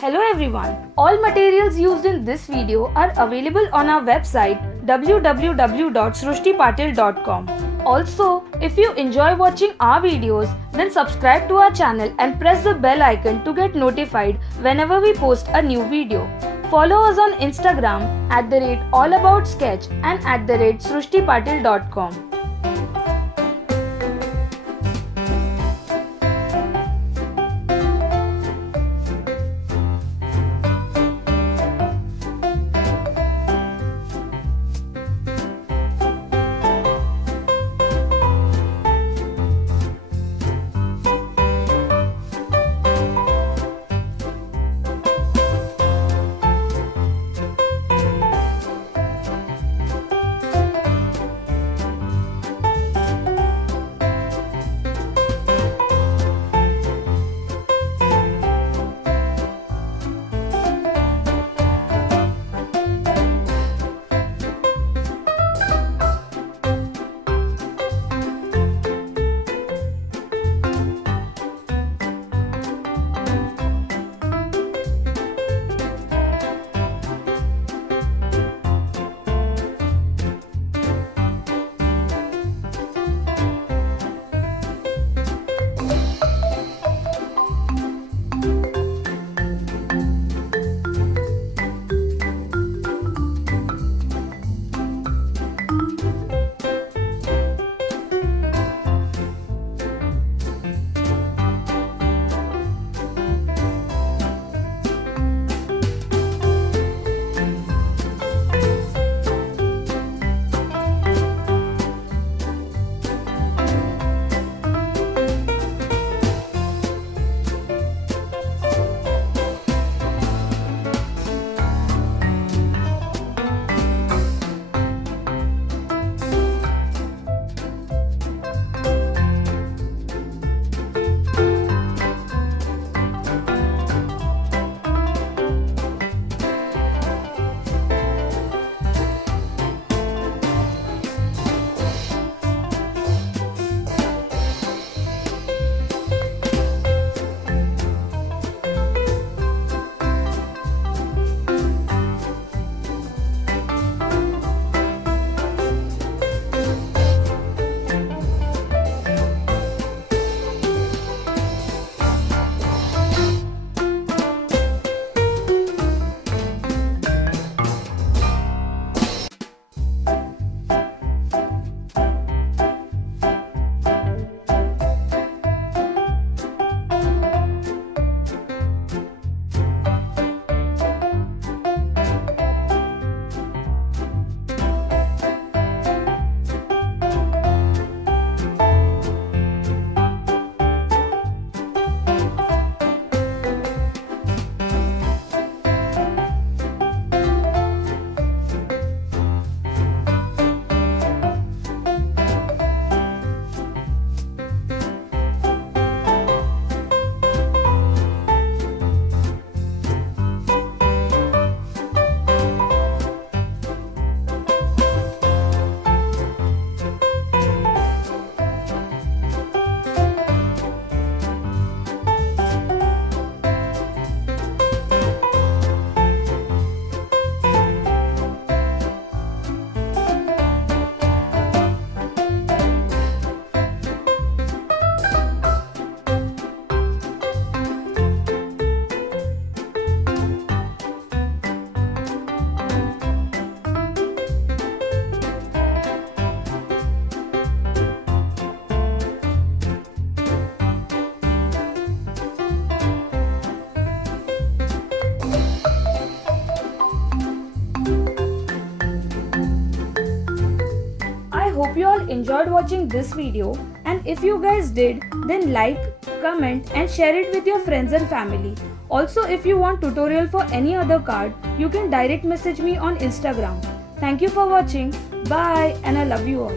Hello everyone. All materials used in this video are available on our website www.srushti.patil.sp. Also, if you enjoy watching our videos, then subscribe to our channel and press the bell icon to get notified whenever we post a new video. Follow us on Instagram @allaboutssketch and @srushti.patil.com. Hope you all enjoyed watching this video, and if you guys did, then like, comment and share it with your friends and family. Also, if you want tutorial for any other card, you can direct message me on Instagram. Thank you for watching. Bye, and I love you all.